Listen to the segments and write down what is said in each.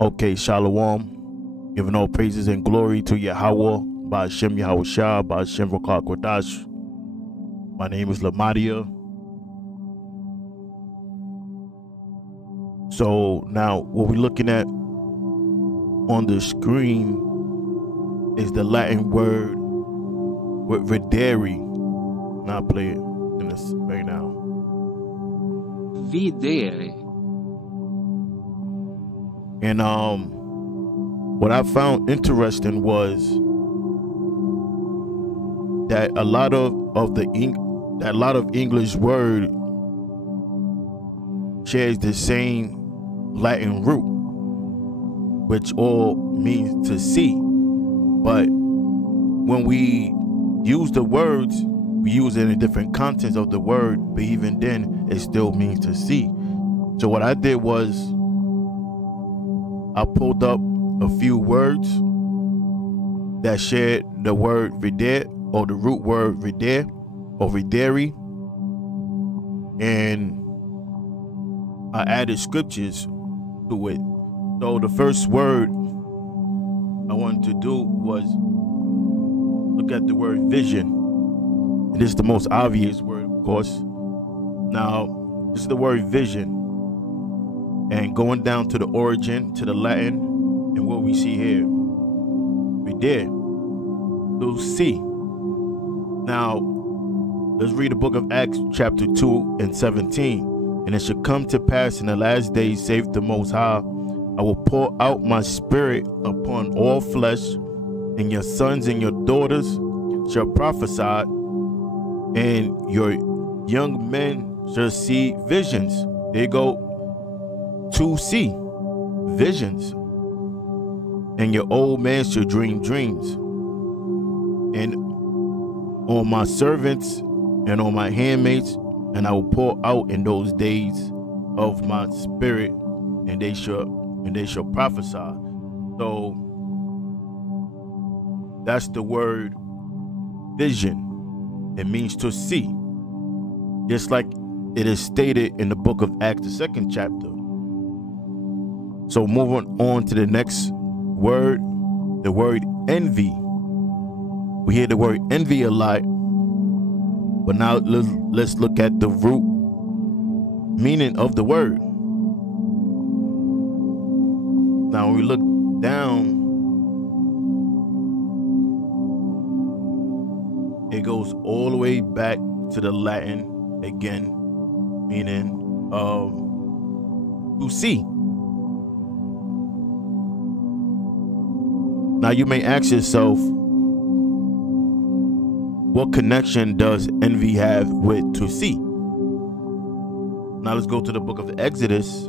Okay, Shalom. Giving all praises and glory to Yahweh, Ba'ashem Yahweh Shah, Ba'ashem Rakah Kodash. My name is Lamadia. So now what we're looking at on the screen is the Latin word with Videre. Now I'll play it in this right now. Videre. And what I found interesting was that a lot of English word shares the same Latin root, which all means to see. But when we use the words, we use it in different contents of the word, but even then it still means to see. So what I did was I pulled up a few words that shared the word videre, or the root word videre or videre, and I added scriptures to it. So the first word I wanted to do was look at the word vision. It is the most obvious word, of course. Now, this is the word vision. And going down to the origin, to the Latin, and what we see here, videre, to see. Now, let's read the book of Acts chapter 2 and 17. And it shall come to pass in the last days, saith the Most High, I will pour out my spirit upon all flesh, and your sons and your daughters shall prophesy, and your young men shall see visions. There you go. To see visions, and your old man shall dream dreams. And on my servants and on my handmaids, and I will pour out in those days of my spirit, and they shall prophesy. So that's the word vision. It means to see, just like it is stated in the book of Acts, the 2nd chapter. So moving on to the next word, the word envy. We hear the word envy a lot, but now let's look at the root meaning of the word. Now when we look down, it goes all the way back to the Latin again, meaning to see. Now you may ask yourself, what connection does envy have with to see? Now let's go to the book of Exodus,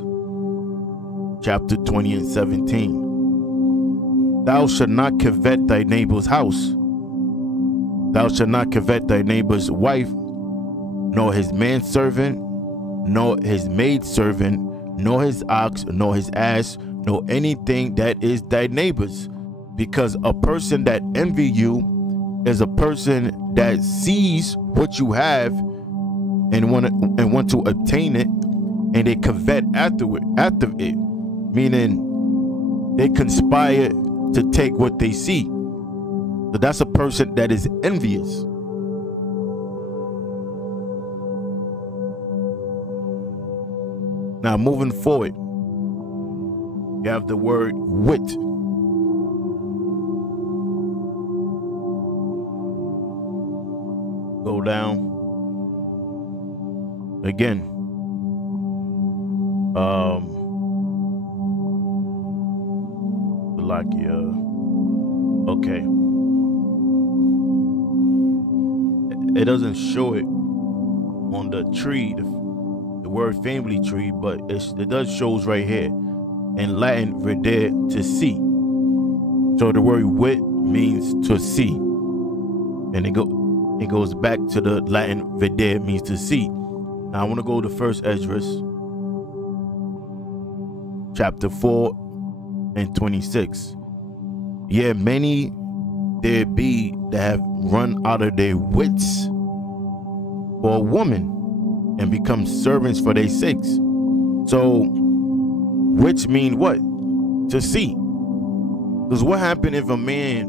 chapter 20 and 17. Thou shalt not covet thy neighbor's house. Thou shalt not covet thy neighbor's wife, nor his manservant, nor his maidservant, nor his ox, nor his ass, nor anything that is thy neighbor's. Because a person that envy you is a person that sees what you have and want to obtain it, and they covet after it, meaning they conspire to take what they see. So that's a person that is envious. Now moving forward, you have the word wit. Go down again. Okay. It doesn't show it on the tree, the word family tree, but it does shows right here in Latin, videre, to see. So the word wit means to see, and it goes back to the Latin videre, means to see. Now I want to go to 1 Esdras chapter 4 and 26. Yeah, many there be that have run out of their wits for a woman and become servants for their sakes. So, which mean what? to see. Because what happened if a man,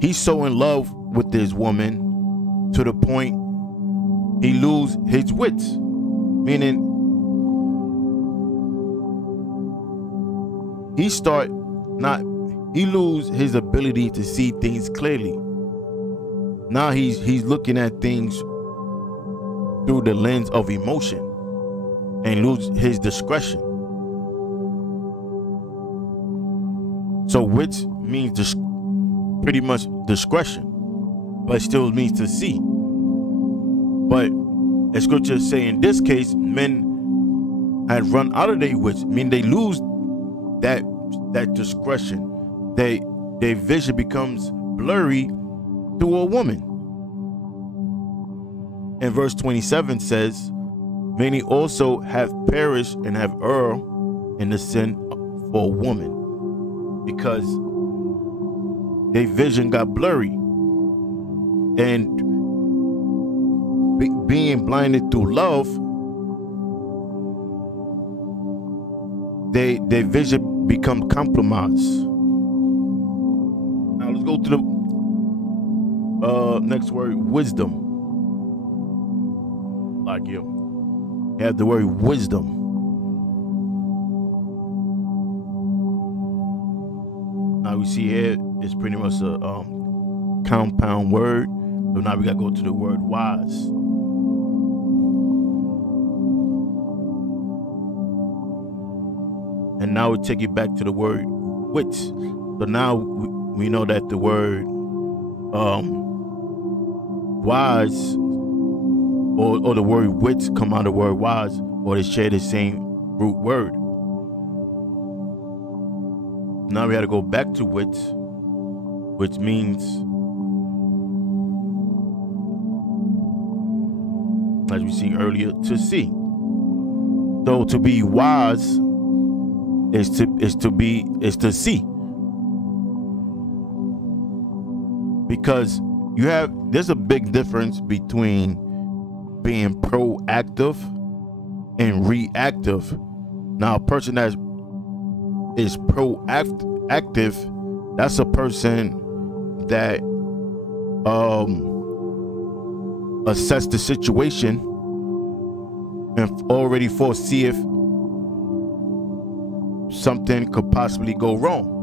he's so in love with this woman to the point he lose his wits, meaning he lose his ability to see things clearly. Now he's looking at things through the lens of emotion and lose his discretion. So wits means pretty much discretion, but it still means to see. But as scriptures say, in this case, men had run out of their wits, meaning they lose that discretion. Their vision becomes blurry to a woman. And verse 27 says, many also have perished and have erred in the sin for a woman, because their vision got blurry, and being blinded through love, their vision become compromised. Now let's go to the next word, wisdom. Like you have the word wisdom. Now we see here it's pretty much a compound word. So now we gotta go to the word wise. And now we take it back to the word wits. So now we know that the word wise or the word wits come out of the word wise, or they share the same root word. Now we had to go back to wits, which means, as we seen earlier, to see. So to be wise is to see. Because there's a big difference between being proactive and reactive. Now, a person that is proactive, that's a person that assess the situation and already foresee if something could possibly go wrong.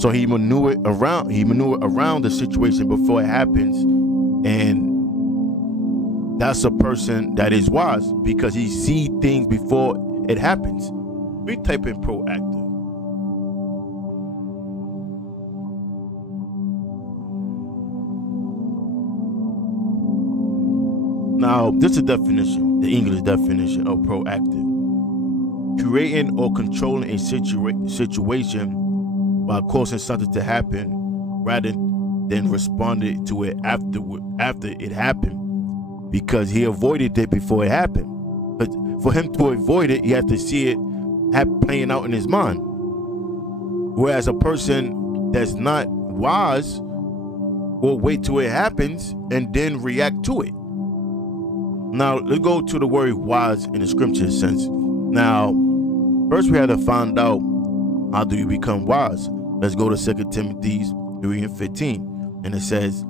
So he maneuver around the situation before it happens, and that's a person that is wise because he sees things before it happens. We type in proactive. Now, this is a definition, the English definition of proactive. Creating or controlling a situation by causing something to happen rather than responding to it after it happened, because he avoided it before it happened. But for him to avoid it, he had to see it playing out in his mind. Whereas a person that's not wise will wait till it happens and then react to it. Now, let's go to the word wise in the scripture sense. Now, first we had to find out, how do you become wise? Let's go to 2 Timothy 3:15. And it says,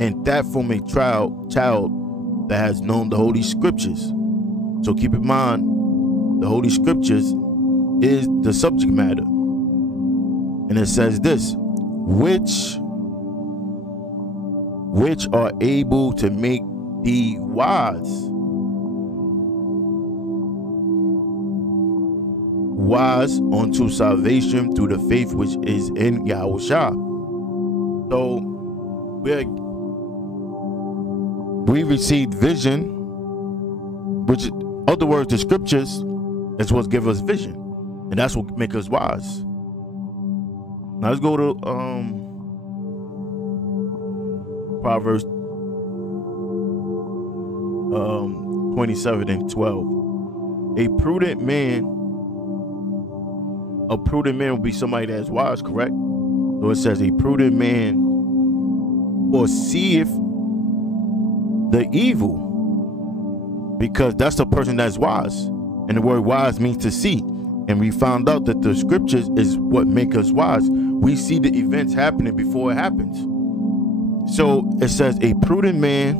and that from a child that has known the Holy Scriptures. So keep in mind, the Holy Scriptures is the subject matter. And it says this, which are able to make thee wise unto salvation through the faith which is in Yahushua. So we received vision, which in other words, the scriptures is what give us vision, and that's what make us wise. Now let's go to Proverbs 27:12. A prudent man will be somebody that's wise, correct? So it says a prudent man foreseeth the evil, because that's the person that's wise. And the word wise means to see. And we found out that the scriptures is what make us wise. We see the events happening before it happens. So it says, a prudent man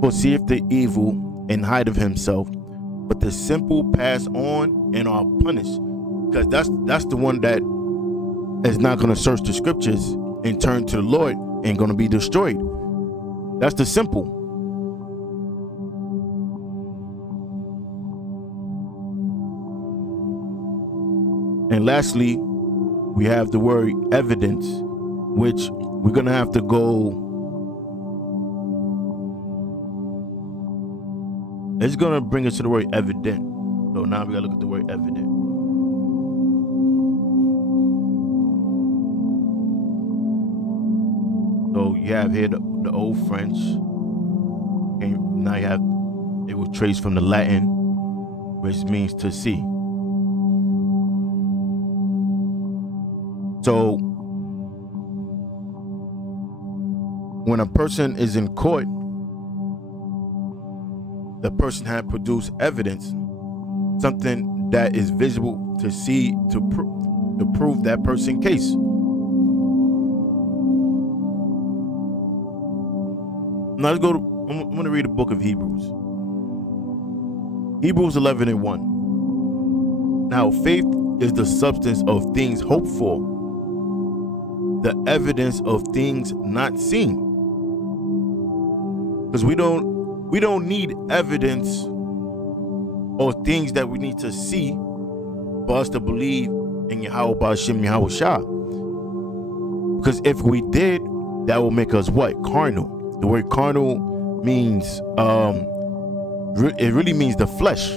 foreseeth the evil and hideth himself, but the simple pass on and are punished. Because that's the one that is not going to search the scriptures and turn to the Lord and going to be destroyed. That's the simple. And lastly, we have the word evidence, which we're going to have to go. It's going to bring us to the word evident. So now we got to look at the word evident. So you have here the old French. And now you have, it was traced from the Latin, which means to see. So when a person is in court, the person had produced evidence, something that is visible to see, to prove that person's case. Now let's go to, I'm going to read the book of Hebrews. Hebrews 11:1. Now faith is the substance of things hoped for, the evidence of things not seen. Because we don't need evidence or things that we need to see for us to believe in Yahweh Ba'ashem Yahweh Shah. Because if we did, that will make us what? Carnal. The word carnal means, it really means the flesh.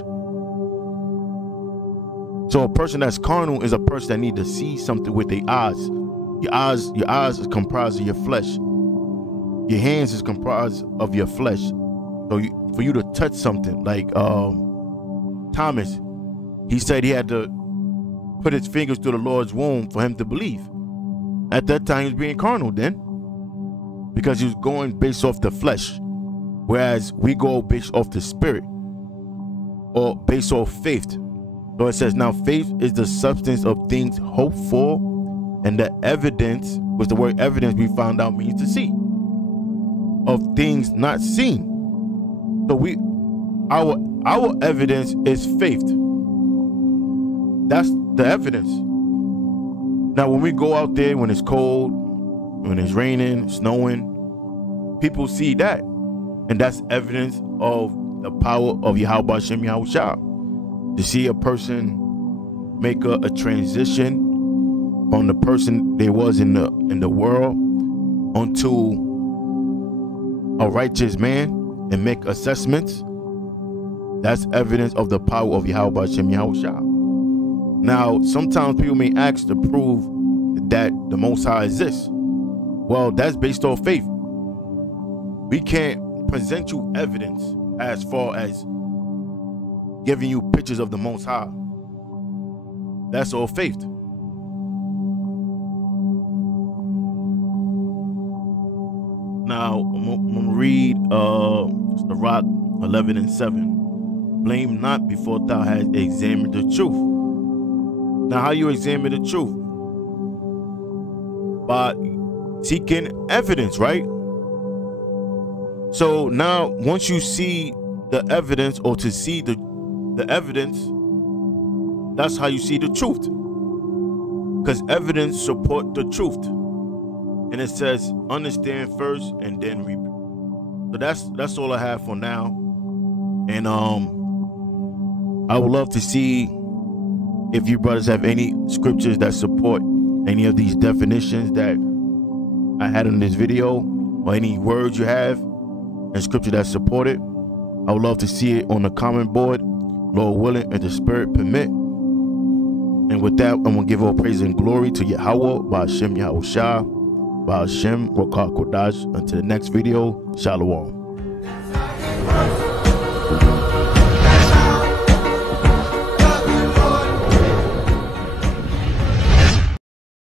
So a person that's carnal is a person that needs to see something with their eyes. Your eyes is comprised of your flesh. Your hands is comprised of your flesh. So for you to touch something, like Thomas, he said he had to put his fingers through the Lord's womb for him to believe. At that time, he was being carnal then, because he was going based off the flesh, whereas we go based off the spirit, or based off faith. So it says, now faith is the substance of things hoped for, and the evidence, was the word evidence we found out means to see, of things not seen. So our evidence is faith. That's the evidence. Now when we go out there, when it's cold, when it's raining, snowing, people see that, and that's evidence of the power of Yahweh Ba'ashem Yahweh Shah. To see a person make a transition from the person they was in the world onto a righteous man and make assessments, that's evidence of the power of Yahweh Ba'ashem Yahweh Shah. Now, sometimes people may ask to prove that the Most High exists. Well, that's based on faith. We can't present you evidence as far as giving you pictures of the Most High. That's all faith. Now, I'm going to read Sirach 11:7. Blame not before thou hast examined the truth. Now, how you examine the truth? By seeking evidence, right? So now, once you see the evidence, or to see the evidence, that's how you see the truth. Because evidence support the truth. And it says, understand first and then read. So that's all I have for now. And I would love to see if you brothers have any scriptures that support any of these definitions that I had in this video, or any words you have and scripture that support it. I would love to see it on the comment board, Lord willing, and the Spirit permit. And with that, I'm gonna give all praise and glory to Yahweh Ba'ashem Yahweh Shah, Ba'ashem Rokah Kodash. Until the next video, Shalom.